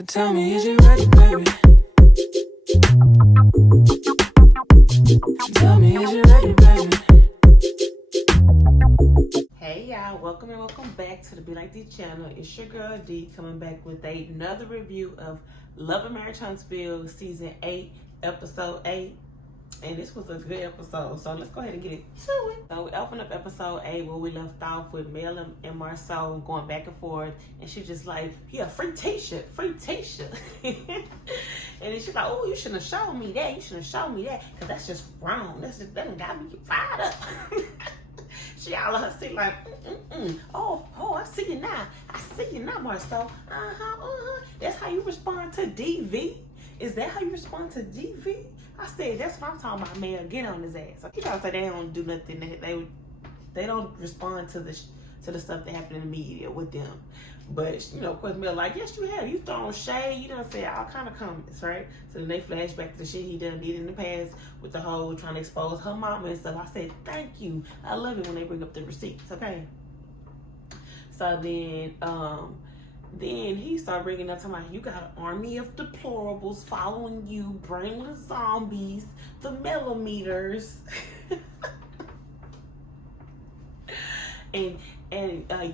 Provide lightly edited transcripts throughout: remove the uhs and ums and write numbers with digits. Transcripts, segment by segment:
So tell me, is you ready, baby? Tell me, is you ready, baby? Hey y'all, welcome and welcome back to the Be Like D channel. It's your girl D coming back with another review of Love and Marriage Huntsville season 8, episode 8. And this was a good episode, so let's go ahead and get into it. So we open up episode 8 where we left off with Mel and Marceau going back and forth, and she just like, yeah, free Tasha. And then she's like, oh, you shouldn't have shown me that. You shouldn't have shown me that, because that's just wrong. That done got me fired up. She all of her seat like, Oh, I see you now. I see you now, Marceau. That's how you respond to DV? Is that how you respond to DV? I said, that's what I'm talking about, man. Get on his ass. He trying to say they don't do nothing. They don't respond to the stuff that happened in the media with them. But, you know, of course, Mel like, yes, you have. You thrown shade. You done said all kind of comments, right? So then they flash back to the shit he done did in the past with the whole trying to expose her mama and stuff. I said, thank you. I love it when they bring up the receipts, okay? So then he started bringing up, talking about, you got an army of deplorables following you, brainless zombies, the millimeters. and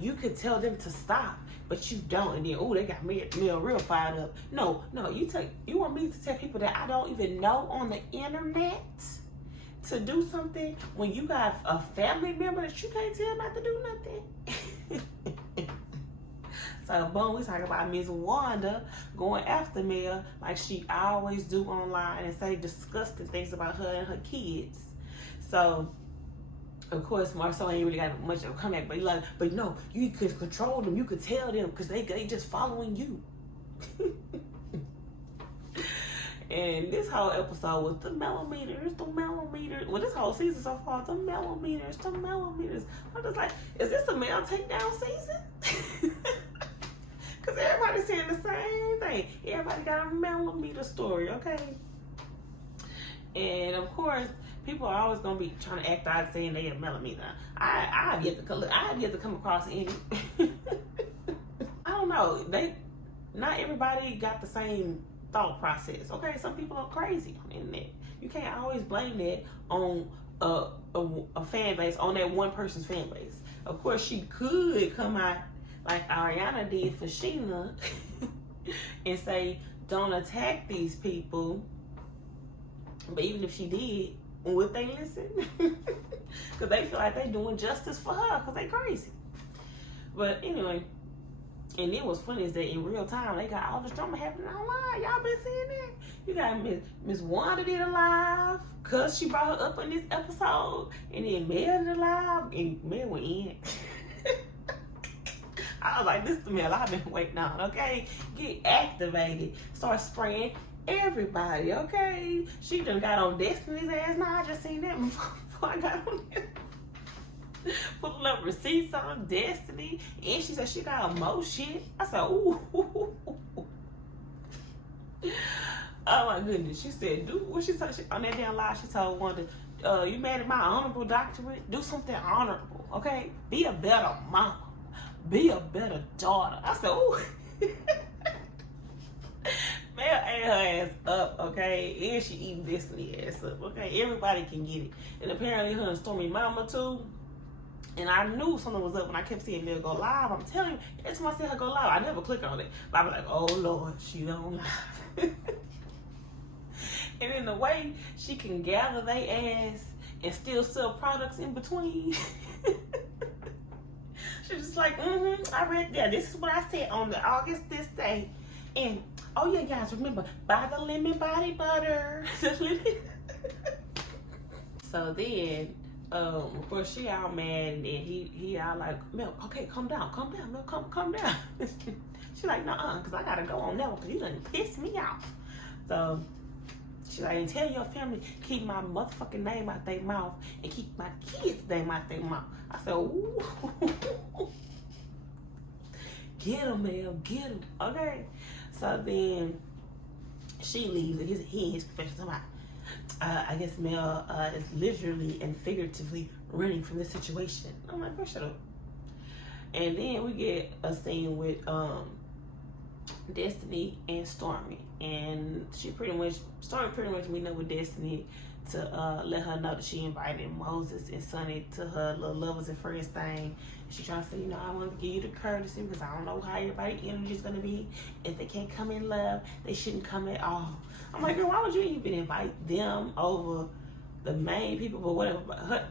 you could tell them to stop, but you don't. And then, oh, they got Mel real fired up. No, you want me to tell people that I don't even know on the internet to do something when you got a family member that you can't tell not to do nothing? So, boom, we talking about Miss Wanda going after Mel like she always do online and say disgusting things about her and her kids. So, of course, Marceau ain't really got much of a comeback, but he like, but no, you could control them, you could tell them, because they just following you. And this whole episode was the millimeters. Well, this whole season so far, the millimeters. I'm just like, is this a male takedown season? Because everybody's saying the same thing. Everybody got a millimeter story, okay? And of course, people are always gonna be trying to act out saying they a millimeter. I have yet to come across any. I don't know. Not everybody got the same thought process. Okay, some people are crazy on the internet. You can't always blame that on a fan base, on that one person's fan base. Of course, she could come out like Ariana did for Sheena and say, don't attack these people. But even if she did, would they listen? Because they feel like they doing justice for her because they crazy. But anyway, and then what's funny is that in real time, they got all this drama happening online. Y'all been seeing that? You got Miss Wanda did a live because she brought her up in this episode. And then Mel did a live and Mel went in. I was like, this is the Mel I've been waiting on, okay? Get activated. Start spraying everybody, okay? She done got on Destiny's ass. Nah, I just seen that before I got on there. Putting up receipts on Destiny. And she said she got more shit. I said, ooh. Oh my goodness. She said, dude, what she told on that damn live, she told Wanda, you mad at my honorable doctorate? Do something honorable, okay? Be a better mama. Be a better daughter. I said, ooh. Mel ate her ass up, okay? And she eating Destiny ass up, okay? Everybody can get it. And apparently her and Stormy Mama too. And I knew something was up when I kept seeing Mel go live. I'm telling you, every time I see her go live, I never click on it. But I was like, oh Lord, she on live. And in the way she can gather their ass and still sell products in between. She's just like, I read that. This is what I said on the August this day. And, oh yeah, guys, remember, buy the lemon body butter. So then, of course, she all mad, and then he all like, Mel, okay, calm down, Mel, calm down. She's like, nuh-uh, because I got to go on that one, because you done pissed me off. So, she's like, and tell your family, keep my motherfucking name out their mouth, and keep my kids' name out their mouth. I said, ooh. Get him, Mel, get him. Okay. So then she leaves, and he in his confession about, I guess Mel is literally and figuratively running from this situation. I'm like, bro, shut up. And then we get a scene with Destiny and Stormy, and Stormy pretty much meeting up with Destiny to let her know that she invited Moses and Sonny to her little lovers and friends thing. She trying to say, I want to give you the courtesy because I don't know how everybody's energy is gonna be. If they can't come in love, they shouldn't come at all. I'm like, girl, why would you even invite them over the main people? But whatever, but her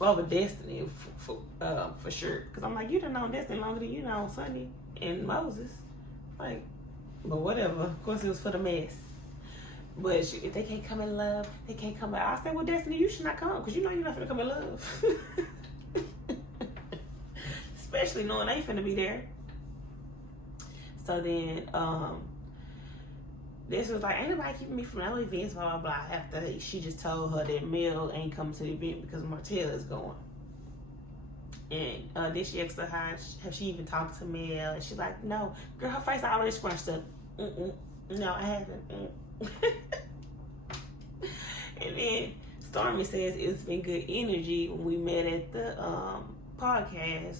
over Destiny for sure. Because I'm like, you done known Destiny longer than you know Sonny and Moses. Like, but whatever. Of course, it was for the mess. But if they can't come in love, they can't come out. I said, well, Destiny, you should not come because you know you're not finna come in love. Especially knowing they finna be there. So then, this was like, ain't nobody keeping me from no events, blah, blah, blah. After she just told her that Mel ain't coming to the event because Martell is going. And then she asked her have she even talked to Mel, and she's like, no. Girl, her face already scrunched up. No, I haven't. And then Stormy says it's been good energy when we met at the podcast.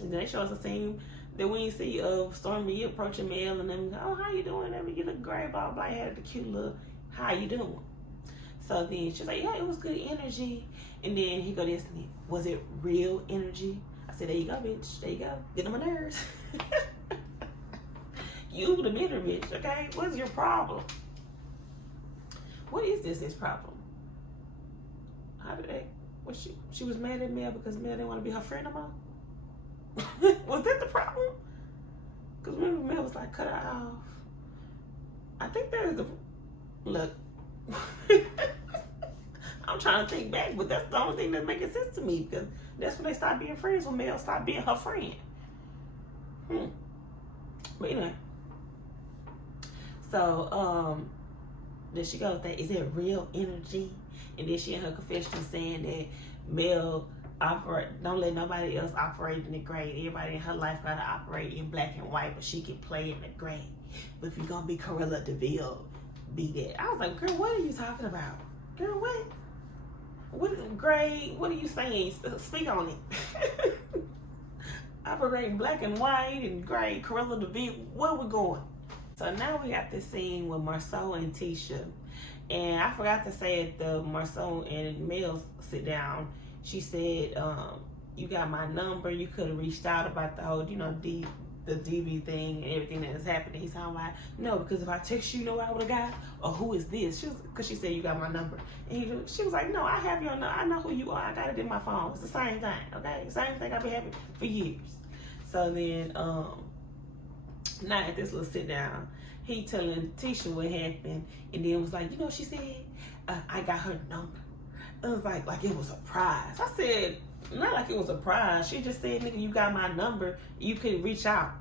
And then they show us a scene that we see of Stormy approaching Mel and them, oh, how you doing? You look great, blah, blah. Had the cute little, how you doing? So then she's like, yeah, it was good energy. And then he go, Destiny, was it real energy? I said, there you go, bitch. There you go. Get on my nerves. You the bitter bitch, okay? What's your problem? What is this problem? How did they, she was mad at Mel because Mel didn't want to be her friend no more? Was that the problem? Because remember Mel was like, cut her off. I think that is the, look. I'm trying to think back, but that's the only thing that's making sense to me because that's when they stopped being friends, when Mel stopped being her friend. But anyway. So, then she goes, is it real energy? And then she in her confession saying that Mel don't let nobody else operate in the gray. Everybody in her life gotta operate in black and white, but she can play in the gray. But if you're gonna be Corella DeVille, be that. I was like, girl, what are you talking about? Girl, what? What gray? What are you saying? Speak on it. Operating black and white and gray, Corella DeVille. Where we going? So now we got this scene with Marceau and Tisha. And I forgot to say at the Marceau and Mel sit down, she said, you got my number. You could have reached out about the whole, the DV thing and everything that is happening. He's talking like, no, because if I text you, I would have got, or who is this? Because she said, you got my number. And she was like, no, I have your number. I know who you are. I got it in my phone. It's the same thing, okay? Same thing I've been having for years. So then, now at this little sit down, he telling Tisha what happened, and then was like, she said, I got her number. It was like it was a prize. I said, not like it was a prize. She just said, nigga, you got my number. You could reach out.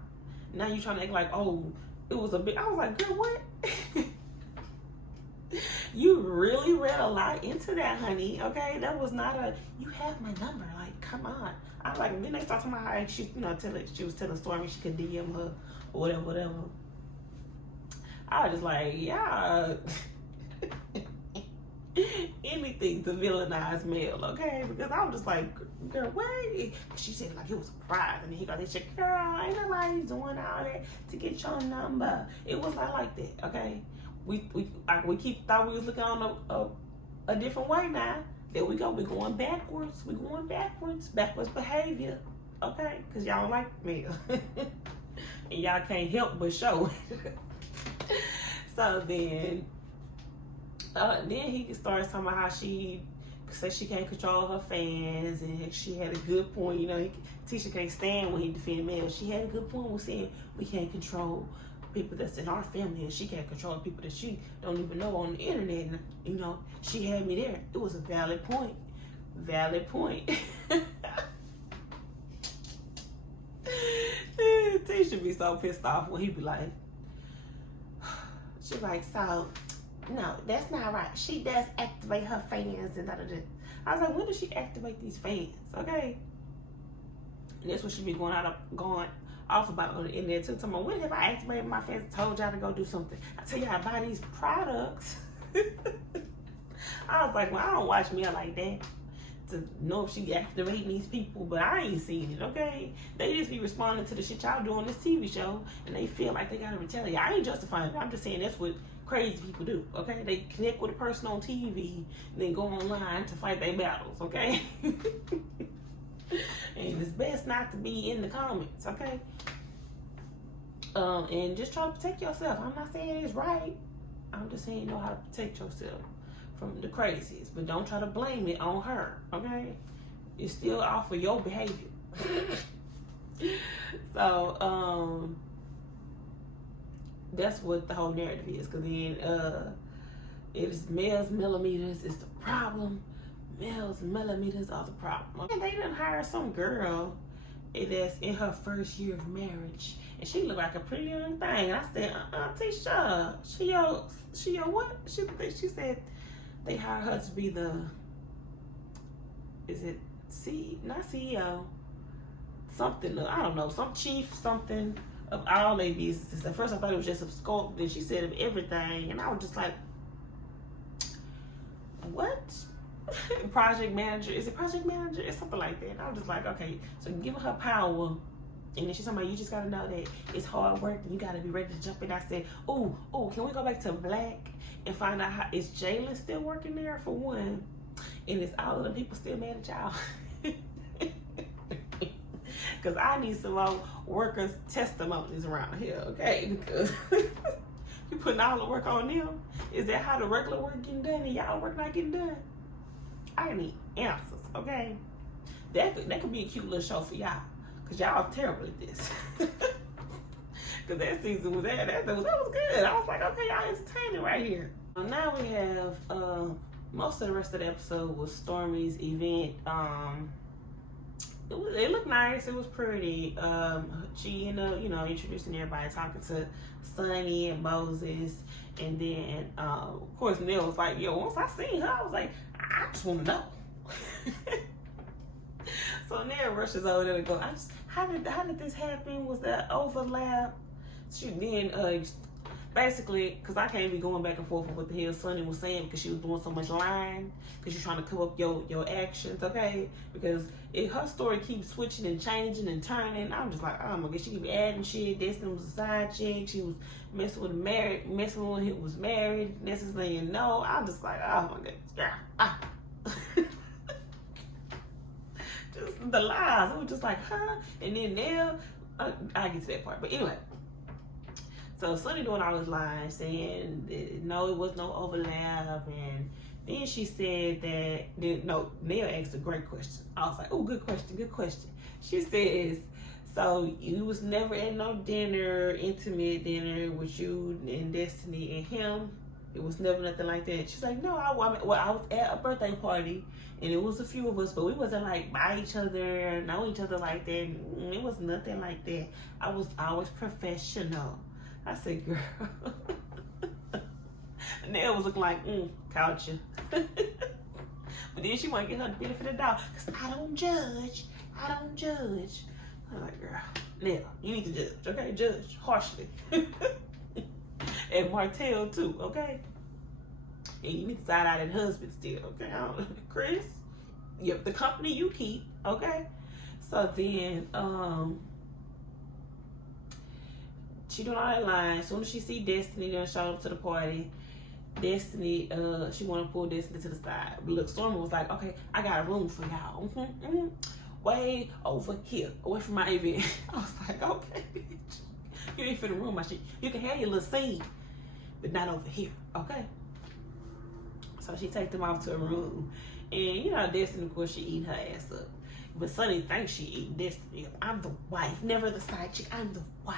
Now you trying to act like, oh, it was a big. I was like, girl, what? You really read a lot into that, honey. Okay, that was not you have my number. Like, come on. I was like, then they start talking about how she, she was telling Stormy she could DM her or whatever. I was just like, yeah. Anything to villainize Mel, okay? Because I was just like, girl, wait. She said like it was a prize, and then he got this shit, girl, ain't nobody doing all that to get your number. It was not like that, okay? We keep thought we was looking on a different way now. There we go. We're going backwards. Backwards behavior, okay? Because y'all don't like Mel, and y'all can't help but show. So then he starts talking about how she says she can't control her fans, and she had a good point. Tisha can't stand when he defended Mel. She had a good point with saying we can't control people that's in our family, and she can't control people that she don't even know on the internet. And, she had me there. It was a valid point. Tisha be so pissed off when he be like, she's like, so, no, that's not right. She does activate her fans and da-da-da. I was like, when does she activate these fans? Okay. And that's what she be going off about on the internet too. Talking about, when have I activated my fans and told y'all to go do something? I tell y'all, buy these products. I was like, well, I don't watch Mel like that to know if she activating these people, but I ain't seen it, okay? They just be responding to the shit y'all do on this TV show, and they feel like they gotta retaliate. I ain't justifying it. I'm just saying that's what crazy people do, okay? They connect with a person on TV, and then go online to fight their battles, okay? And it's best not to be in the comments, okay? And just try to protect yourself. I'm not saying it's right. I'm just saying you know how to protect yourself from the crazies, but don't try to blame it on her, okay? It's still off of your behavior. So, that's what the whole narrative is, because then it is males millimeters is the problem. Males millimeters are the problem. And they didn't hire some girl that's in her first year of marriage, and she looked like a pretty young thing. And I said, Tisha, she your what? She said they hired her to be the, is it not CEO, something, I don't know, some chief something of all their businesses. At first I thought it was just a scope, then she said of everything, and I was just like, what? Project manager, is it project manager? It's something like that. And I was just like, okay, so giving her power. And then she's talking about, you just gotta know that it's hard work and you gotta be ready to jump in. I said, oh, can we go back to Black and find out how, is Jalen still working there for one? And is all of the people still mad at y'all? Because I need some more workers' testimonies around here, okay? Because you putting all the work on them. Is that how the regular work getting done and y'all work not getting done? I need answers, okay? That could be a cute little show for y'all, because y'all are terrible at this. Because that season was that was good. I was like, okay, y'all entertaining right here. Now we have most of the rest of the episode was Stormy's event. It looked nice. It was pretty. She ended up, introducing everybody, talking to Sonny and Moses, and then of course Neil was like, yo, once I seen her, I was like, I just want to know. So Neil rushes over there to go, how did this happen? Was that overlap? She then basically, because I can't be going back and forth with what the hell Sonny was saying, because she was doing so much lying, because you're trying to cover up your actions, okay? Because if her story keeps switching and changing and turning, I'm just like, oh my God, she keep adding shit. Destiny was a side chick. She was messing with who was married. Necessarily no. I'm just like, oh my God, just the lies. I was just like, huh? And then now, I'll get to that part. But anyway. So Sonny doing all his lines, saying that, no, it was no overlap, and then she said that Neil asked a great question. I was like, oh, good question. She says, so you was never at no intimate dinner with you and Destiny and him? It was never nothing like that. She's like, no, I was at a birthday party, and it was a few of us, but we wasn't like by each other, know each other like that. It was nothing like that. I was always professional. I said, girl. Nell was looking like, culture. But then she want to get her the benefit of the doubt, because I don't judge. I'm like, girl, Nell, you need to judge, okay? Judge harshly. And Martell too, okay? And you need to side out that husband still, okay? Chris, the company you keep, okay? So then, she doing all that line. As soon as she see Destiny done show up to the party, Destiny, she want to pull Destiny to the side. But look, Stormy was like, okay, I got a room for y'all. Way over here, away from my event. I was like, okay, bitch. You ain't finna ruin my shit. You can have your little scene, but not over here, okay? So she take them off to a room. And, Destiny, of course, she eating her ass up. But Sonny thinks she eating Destiny up. I'm the wife, never the side chick. I'm the wife.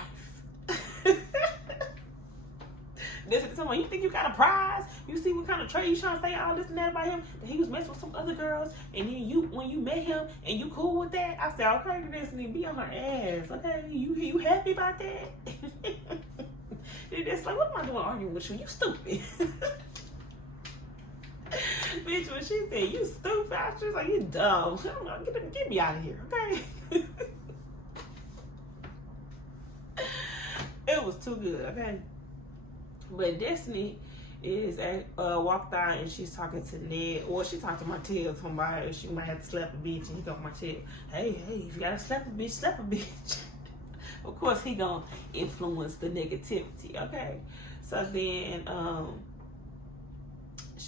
Someone, you think you got a prize? You see what kind of trade you trying to say all this and that about him? That he was messing with some other girls, and then when you met him and you cool with that, I said, okay, Destiny, be on her ass, okay? You happy about that? It's like, what am I doing arguing with you? You stupid. Bitch, when she said you stupid, I was just like, you dumb. Get me out of here, okay? It was too good, okay? But Destiny is walked out and she's talking to Ned. Well, she talked to Martell, somebody. She might have to slap a bitch, and he got Martell. Hey, if you gotta slap a bitch, slap a bitch. Of course, he gonna influence the negativity. Okay, so then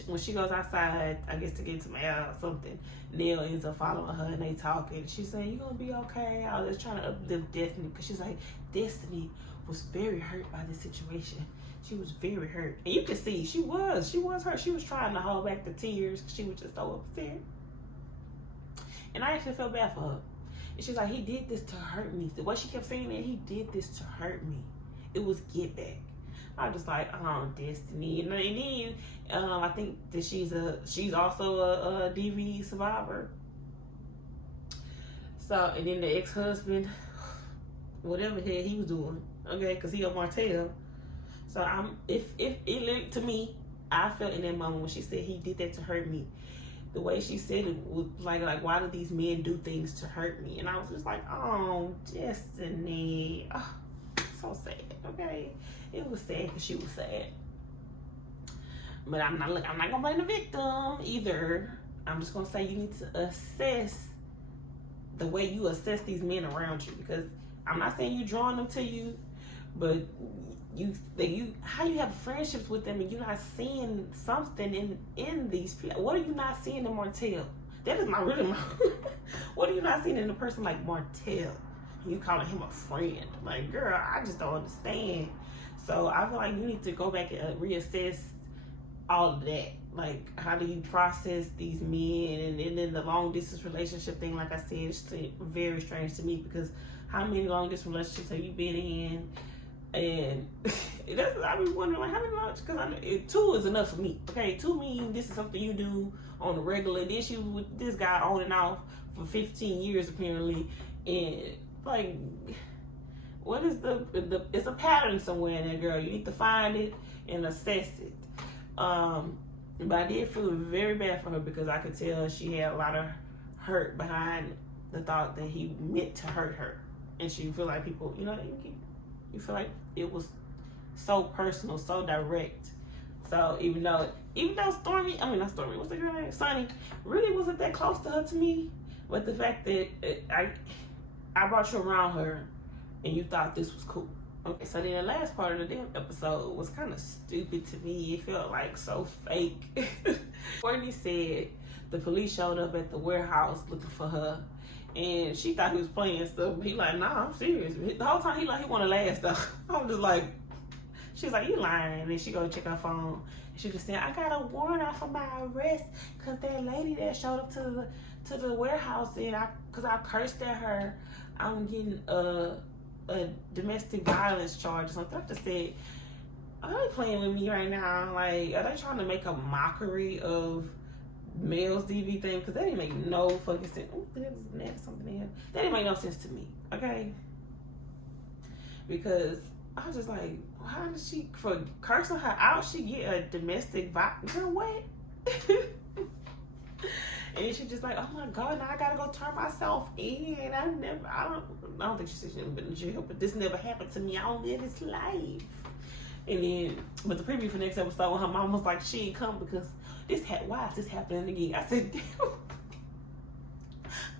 when she goes outside, I guess to get to my house or something, Neil ends up following her and they talking. She's saying, "You gonna be okay?" I was just trying to uplift Destiny because she's like, Destiny was very hurt by this situation. She was very hurt, and you can see she was hurt. She was trying to hold back the tears because she was just so upset. And I actually felt bad for her. And she's like, he did this to hurt me. The way she kept saying that, he did this to hurt me. It was get back. I was just like, oh, Destiny. And then I think that she's also a DV survivor. So, and then the ex-husband, whatever the hell he was doing, okay, because he a Martell. So if it linked to me, I felt in that moment when she said he did that to hurt me. The way she said it was like why do these men do things to hurt me? And I was just like, oh, Destiny. Oh, so sad. Okay, it was sad because she was sad. But I'm not gonna blame the victim either. I'm just gonna say you need to assess the way you assess these men around you, because I'm not saying you drawing them to you, but how you have friendships with them and you're not seeing something in these people. What are you not seeing in Martell? That is my what are you not seeing in a person like Martell? You calling him a friend? Like, girl, I just don't understand. So I feel like you need to go back and reassess all of that. Like, how do you process these men? And then the long distance relationship thing, like I said, it's very strange to me, because how many long distance relationships have you been in? And I be wondering, like, how many long? Because 2 is enough for me. Okay, 2 means this is something you do on the regular. This you with this guy on and off for 15 years apparently, and like, what is it's a pattern somewhere in there, girl. You need to find it and assess it. But I did feel very bad for her, because I could tell she had a lot of hurt behind the thought that he meant to hurt her, and she feel like people, you feel like it was so personal, so direct. So even though what's the girl name? Sunny, really wasn't that close to her to me, but the fact that I brought you around her and you thought this was cool. Okay, so then the last part of the damn episode was kind of stupid to me. It felt like so fake. Courtney said the police showed up at the warehouse looking for her, and she thought he was playing stuff. He like, nah, I'm serious. The whole time he want to laugh stuff. I was just like, she's like, you lying. And then she go check her phone. And she just said, I got a warrant out for my arrest because that lady that showed up to the warehouse, and because I cursed at her, I'm getting a domestic violence charge or something. I just said, are they playing with me right now? Like, are they trying to make a mockery of male's DV thing? Because that didn't make no fucking sense. Oh, there's something in here. That didn't make no sense to me, okay? Because I was just like, how did she, for cursing her out, she get a domestic violence? Girl, what? And she just like, oh my God, now I gotta go turn myself in. I don't think she said she never been in jail, but this never happened to me. I don't live this life. And then, but the preview for next episode, when her mom was like, she ain't come because why is this happening again? I said, damn.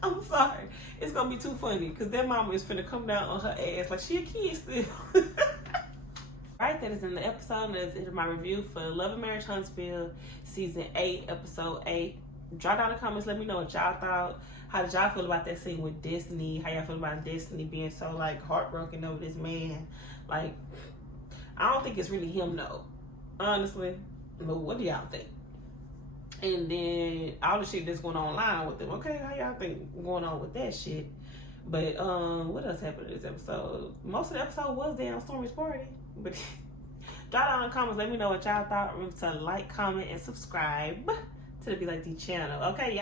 I'm sorry. It's gonna be too funny because that mama is finna come down on her ass like she a kid still. Alright, that is in the episode. That's in my review for Love and Marriage Huntsville, Season 8, Episode 8. Drop down in the comments, let me know what y'all thought. How did y'all feel about that scene with Destiny? How y'all feel about Destiny being so like heartbroken over this man? Like, I don't think it's really him though, honestly. But what do y'all think? And then all the shit that's going on online with them. Okay, how y'all think going on with that shit? But what else happened in this episode? Most of the episode was damn Stormy's party. But drop down in the comments, let me know what y'all thought. Remember to like, comment, and subscribe to the Be Like Dee channel. Okay, y'all.